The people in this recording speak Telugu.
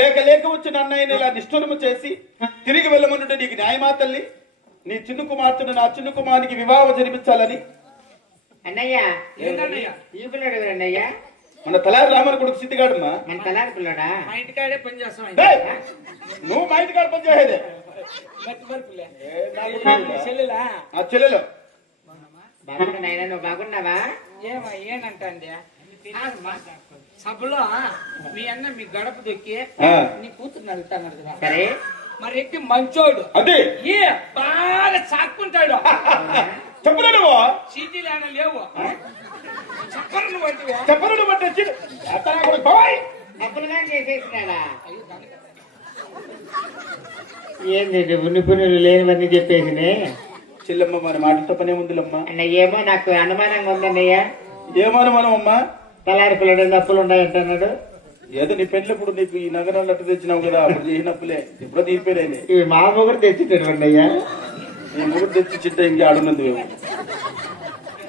లేక లేక వచ్చిన అన్నయ్యని ఇలా నిష్ఠురము చేసి తిరిగి వెళ్ళమనుంటే నీకు న్యాయమా తల్లి? నీ చిన్న కుమార్తెను నా చిన్న కుమారునికి వివాహం జరిపించాలని. అన్నయ్య ఈ పిల్లడు అన్నయ్య మన తలారి రామని కొడుకు సిద్ధిగాడమ్మా. మన తలారి పిల్లడా? మా ఇంటికాడే పని చేస్తాం. నువ్వు మా ఇంటికాడ పని చేసేదే చెల్లెలా ఆ చెల్లెలు. బాగున్నా నాయన, నువ్వు బాగున్నావా? ఏమా ఏనంటే సభలో మీ అన్న మీ గడప దొక్కి నీ కూతురు అడుగుతాను కదా. సరే మరి ఎక్కి మంచోడు అదే ఏ బాగా చాక్కుంటాడు. చెప్పరా నువ్వు? సీటీలు ఏమైనా లేవు చెప్పరు నువ్వు అంటే చెప్పరు బట్టి బాయ్ అప్పులుగా చేసేసినాడా? ఏంది ఉన్ని పుణ్యులు లేనివన్నీ చెప్పేసినే? చెల్లెమ్మ మరి మాటతో పనే ఉందిలమ్మా. అన్నయ్య ఏమో నాకు అనుమానంగా ఉందన్నయ్య. ఏమనుమానం అమ్మా? తలారి పిల్లడు అప్పులు ఉన్నాయంటున్నాడు. ఏదో నీ పెళ్ళప్పుడు నీకు ఈ నగరాలు అట్టు తెచ్చినావు కదా, అప్పుడు చేసినప్పులే ఎప్పుడో తీరిపోయాయి. ఇవి మా మొగుడు తెచ్చిట్టు అన్నయ్య. నీ మొగుడు తెచ్చి చిట్ట ఇంకే ఆడున్నది.